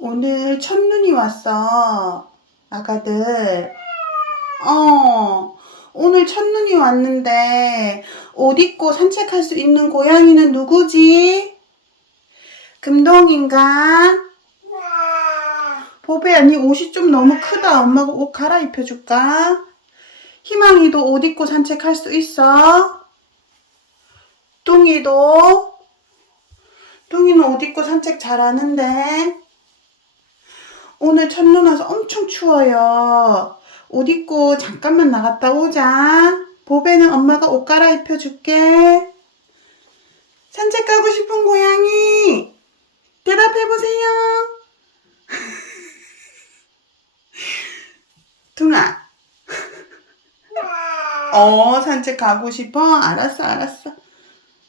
오늘 첫눈이 왔어. 아가들. 어, 오늘 첫눈이 왔는데 옷 입고 산책할 수 있는 고양이는 누구지? 금동인가? 보배 아니 옷이 좀 너무 크다. 엄마가 옷 갈아입혀 줄까? 희망이도 옷 입고 산책할 수 있어? 뚱이도? 뚱이는 옷 입고 산책 잘하는데? 오늘 첫눈 와서 엄청 추워요. 옷 입고 잠깐만 나갔다 오자. 보배는 엄마가 옷 갈아입혀 줄게. 산책 가고 싶은 고양이. 대답해보세요. 둥아. 어, 산책 가고 싶어? 알았어, 알았어.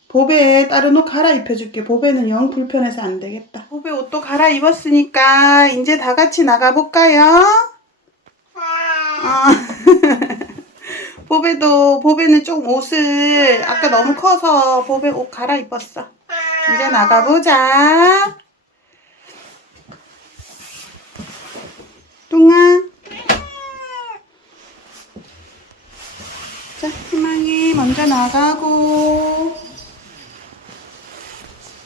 보배 다른 옷 갈아입혀줄게. 보배는 영 불편해서 안 되겠다. 보배 옷도 갈아입었으니까 이제 다 같이 나가볼까요? 어. 보배도 보배는 좀 옷을 아까 너무 커서 보배 옷 갈아입었어. 이제 나가보자. 뚱아. 자, 희망이 먼저 나가고,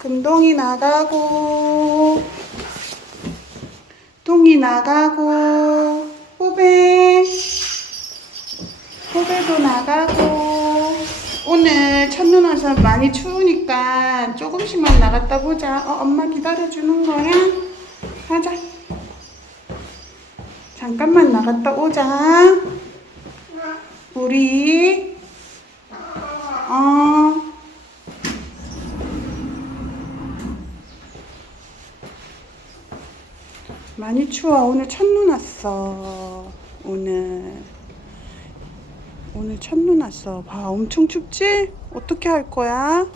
금동이 나가고, 뚱이 나가고, 뽀배, 뽀배도 나가고, 오늘 첫눈 와서 많이 추우니까 조금씩만 나갔다 보자. 어, 엄마 기다려주는 거야? 가자. 잠깐만 나갔다 오자. 우리 어 많이 추워. 오늘 첫눈 왔어. 오늘. 오늘 첫눈 왔어. 봐 엄청 춥지? 어떻게 할 거야?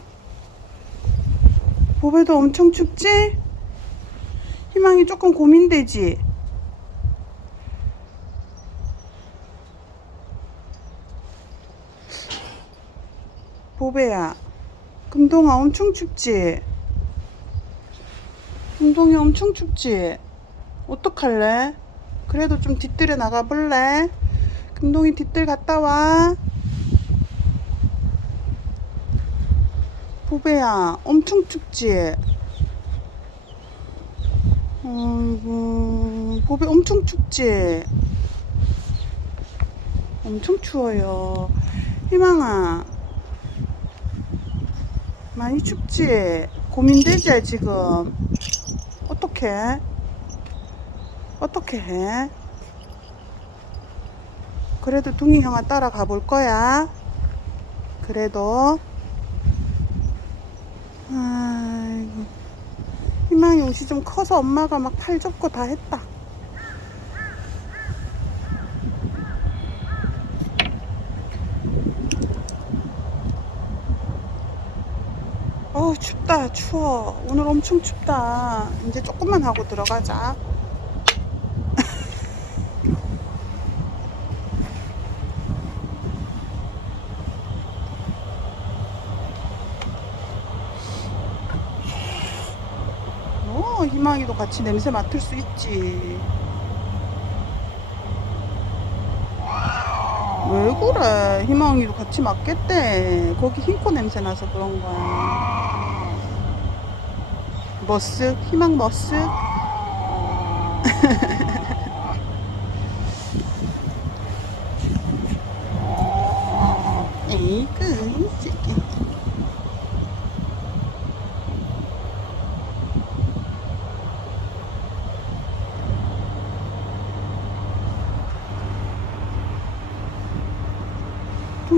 보배도 엄청 춥지? 희망이 조금 고민되지? 보배야, 금동아 엄청 춥지? 금동이 엄청 춥지? 어떡할래? 그래도 좀 뒤뜰에 나가볼래? 금동이 뒤뜰 갔다 와. 보배야, 엄청 춥지? 음, 보배 엄청 춥지? 엄청 추워요. 희망아, 많이 춥지? 고민되지 지금? 어떻게? 어떻게 해? 그래도 둥이 형아 따라가 볼 거야. 그래도 아이고 희망이 옷이 좀 커서 엄마가 막 팔 접고 다 했다. 춥다 추워 오늘 엄청 춥다 이제 조금만 하고 들어가자 어 희망이도 같이 냄새 맡을 수 있지. 왜 그래? 희망이도 같이 맡겠대. 거기 흰코 냄새 나서 그런 거야. 머스 희망 머스 에이그 이 새끼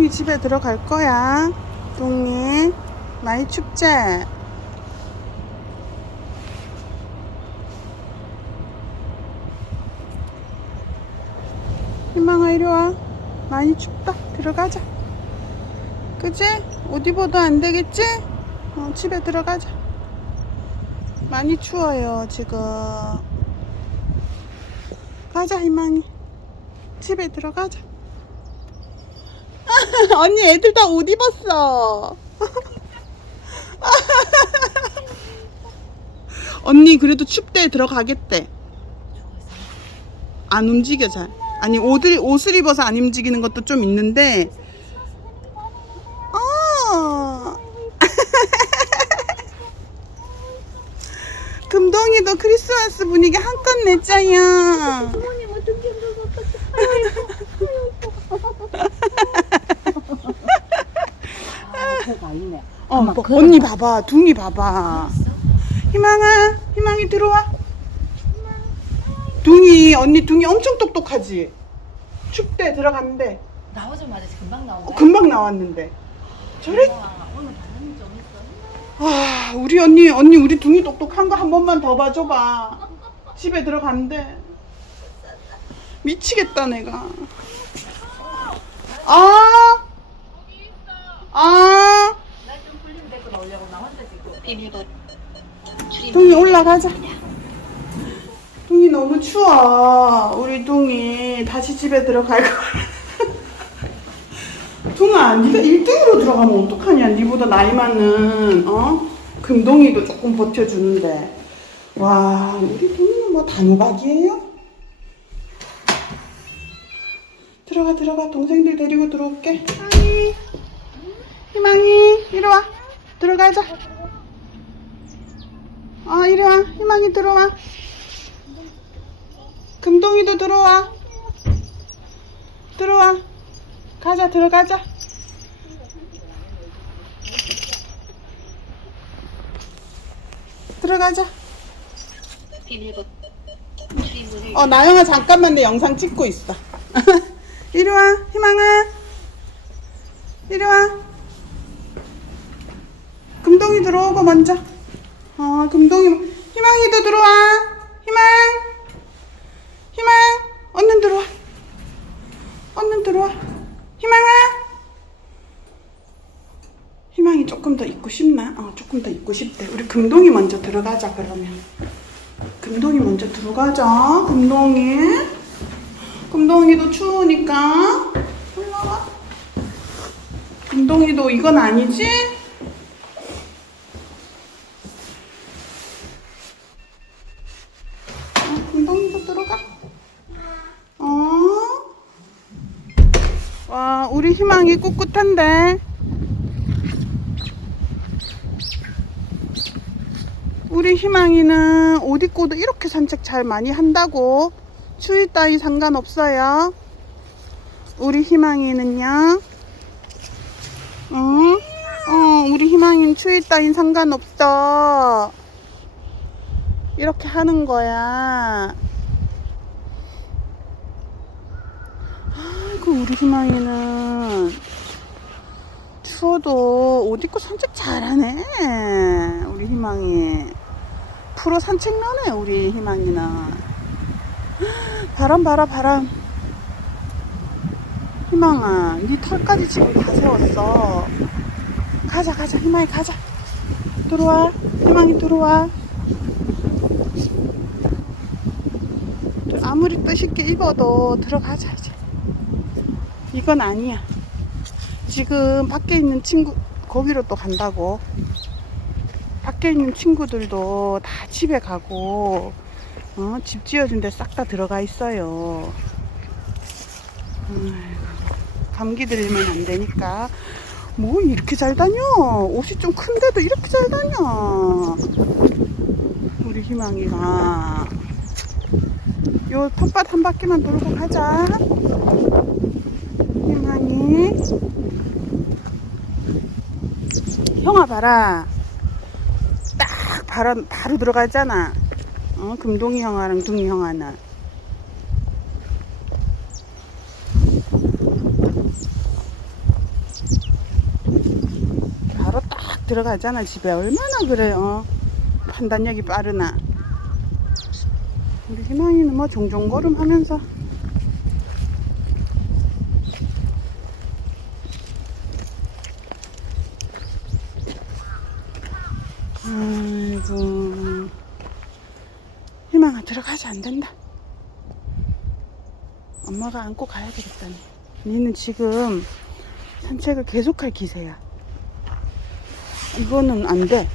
집에 들어갈 거야. 뚱이 많이 춥지? 희망아 이리 와. 많이 춥다. 들어가자. 그지? 옷 입어도 안 되겠지? 어, 집에 들어가자. 많이 추워요 지금. 가자 희망이. 집에 들어가자 언니 애들 다 옷 입었어 언니 그래도 춥대 들어가겠대. 안 움직여 잘. 아니 옷을 옷을 입어서 안 움직이는 것도 좀 있는데. 어. 금동이도 크리스마스 분위기 한껏 냈자야. 부모님 어떤 점도 아, 배가 아니네. 어, 엄마, 뭐, 언니 봐봐, 둥이 봐봐. 희망아, 희망이 들어와. 둥이, 언니 둥이 엄청 똑똑하지? 춥대, 들어갔는데. 나오자마자 금방 나온 어, 거야. 금방 나왔는데. 저래? 와, 오늘 반응이 좀 있어. 아, 우리 언니, 언니, 우리 둥이 똑똑한 거 한 번만 더 봐줘봐. 집에 들어간대. 미치겠다, 내가. 아! 아! 나오려고 나 혼자 지금. 비밀번호. 둥이 올라가자. 둥이 너무 추워. 우리 둥이 다시 집에 들어갈 거야. 둥아, 네가 1등으로 들어가면 어떡하냐? 네보다 나이 많은 어? 금동이도 조금 버텨주는데. 와, 우리 둥이는 뭐 단호박이에요? 들어가 들어가 동생들 데리고 들어올게. 희망이, 희망이 이리 와. 들어가자. 아, 이리 와. 희망이 들어와. 금동이도 들어와. 들어와. 가자, 들어가자. 들어가자. 어, 나영아, 잠깐만 내 영상 찍고 있어. 이리 와, 희망아. 이리 와. 금동이 들어오고 먼저. 어, 금동이, 희망이도 들어와. 희망. 희망. 얼른 들어와. 얼른 들어와. 희망아. 희망이 조금 더 있고 싶나? 어, 조금 더 있고 싶대. 우리 금동이 먼저 들어가자, 그러면. 금동이 먼저 들어가자. 금동이. 금동이도 추우니까. 올라와. 금동이도 이건 아니지? 어, 금동이도 들어가. 어? 와, 우리 희망이 꿋꿋한데. 우리 희망이는 옷 입고도 이렇게 산책 잘 많이 한다고. 추위 따위 상관없어요. 우리 희망이는요. 응? 어, 우리 희망이는 추위 따윈 상관없어. 이렇게 하는 거야. 아이고, 우리 희망이는 추워도 옷 입고 산책 잘하네. 우리 희망이. 프로 산책러네, 우리 희망이는. 바람 봐라, 바람. 희망아, 네 털까지 지금 다 세웠어. 가자, 가자, 희망이 가자. 들어와, 희망이 들어와. 아무리 뜻있게 입어도 들어가자, 이제. 이건 아니야. 지금 밖에 있는 친구, 거기로 또 간다고. 밖에 있는 친구들도 다 집에 가고, 어, 집 지어준 데 싹 다 들어가 있어요. 아이고, 감기 들리면 안 되니까. 뭐 이렇게 잘 다녀? 옷이 좀 큰데도 이렇게 잘 다녀. 우리 희망이가. 요 텃밭 한 바퀴만 돌고 가자. 희망이. 형아 봐라. 딱 바로, 바로 들어가잖아. 어, 금동이 형아랑 둥이 형아는. 바로 딱 들어가잖아 집에 얼마나 그래요 판단력이 빠르나 우리 희망이는 뭐 종종 걸음 하면서 아이고 희망아 들어가지 안 된다 엄마가 안고 가야 되겠다네 니는 지금 산책을 계속할 기세야. 이거는 안 돼.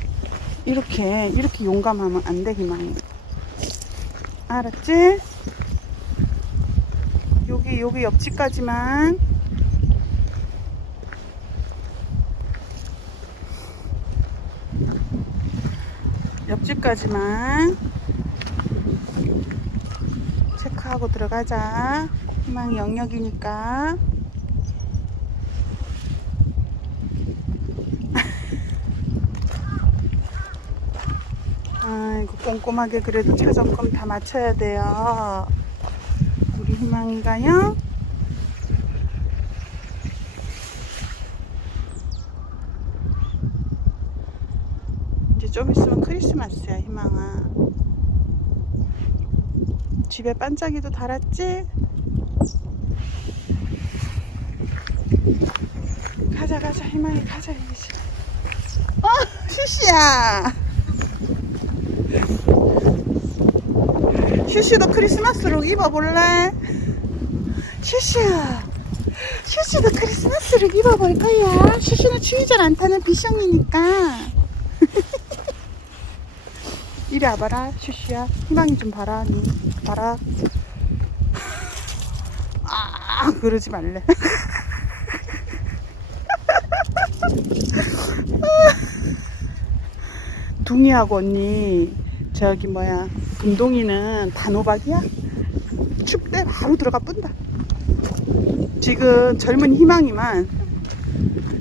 이렇게 이렇게 용감하면 안 돼 희망이. 알았지? 여기 여기 옆집까지만. 옆집까지만. 체크하고 들어가자 희망이 영역이니까 아이고 꼼꼼하게 그래도 차 점검 다 맞춰야 돼요. 우리 희망이가요. 이제 좀 있으면 크리스마스야 희망아. 집에 반짝이도 달았지? 가자 가자 희망이 가자 이제. 어 시시야. 슈슈도 크리스마스룩 입어볼래? 슈슈 슈슈도 크리스마스룩 입어볼 거야 슈슈는 추위 잘 안 타는 비숑이니까 이리 와봐라 슈슈야 희망이 좀 봐라 니 봐라 아 그러지 말래 둥이하고 언니 저기 뭐야 금동이는 단호박이야? 춥대 바로 들어가 뿐다. 지금 젊은 희망이만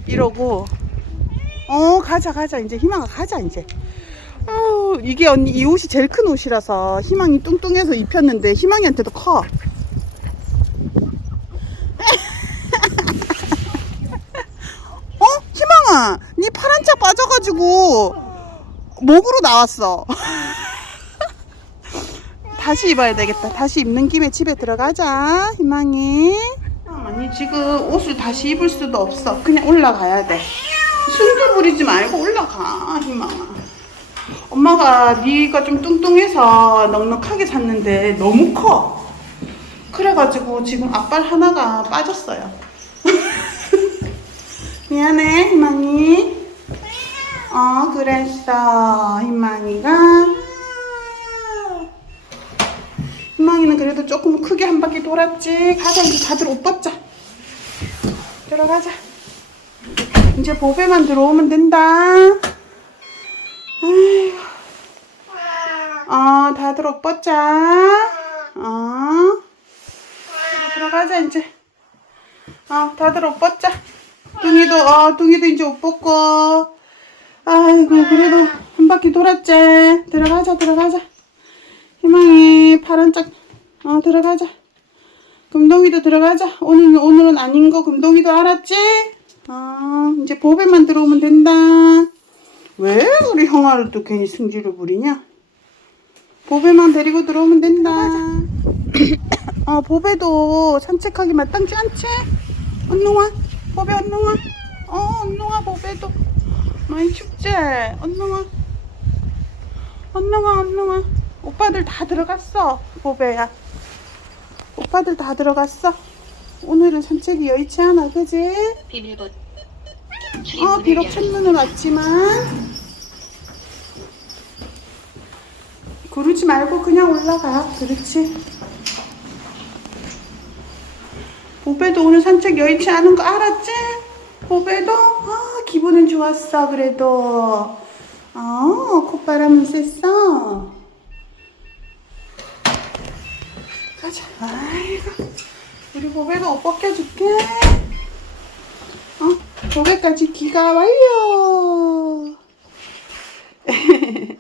이러고. 어 가자 가자. 이제 희망아 가자 이제. 아우 이게 언니 이 옷이 제일 큰 옷이라서 희망이 뚱뚱해서 입혔는데 희망이한테도 커. 어? 희망아 니 파란 차 빠져가지고 목으로 나왔어 다시 입어야 되겠다. 다시 입는 김에 집에 들어가자. 희망이. 아니 지금 옷을 다시 입을 수도 없어. 그냥 올라가야 돼. 숨좀 부리지 말고 올라가. 희망아. 엄마가 네가 좀 뚱뚱해서 넉넉하게 샀는데 너무 커. 그래가지고 지금 앞발 하나가 빠졌어요. 미안해 희망이. 어 그랬어 희망이가. 희망이는 그래도 조금 크게 한 바퀴 돌았지. 가자, 이제 다들 옷 벗자. 들어가자. 이제 보배만 들어오면 된다. 아이고. 어, 다들 옷 벗자. 어. 들어가자, 이제. 어, 다들 옷 벗자. 둥이도, 어, 둥이도 이제 옷 벗고. 아이고, 그래도 한 바퀴 돌았지. 들어가자, 들어가자. 희망이 파란 짝, 어, 들어가자. 금동이도 들어가자. 오늘, 오늘은 아닌 거 금동이도 알았지? 어, 이제 보배만 들어오면 된다. 왜 우리 형아를 또 괜히 승질을 부리냐? 보배만 데리고 들어오면 된다. 어, 보배도 산책하기 마땅치 않지? 언능아, 보배 언능아. 어, 언능아, 보배도. 많이 춥지? 언능아. 언능아, 언능아. 오빠들 다 들어갔어, 보배야. 오빠들 다 들어갔어. 오늘은 산책이 여의치 않아, 그지? 비밀번호 어, 비록 첫눈은 왔지만. 구르지 말고 그냥 올라가. 그렇지. 보배도 오늘 산책 여의치 않은 거 알았지? 보배도? 아, 기분은 좋았어 그래도. 어 콧바람은 쐈어. 가자. 아이고 우리 고개가 옷 벗겨줄게. 어 고개까지 기가 와요.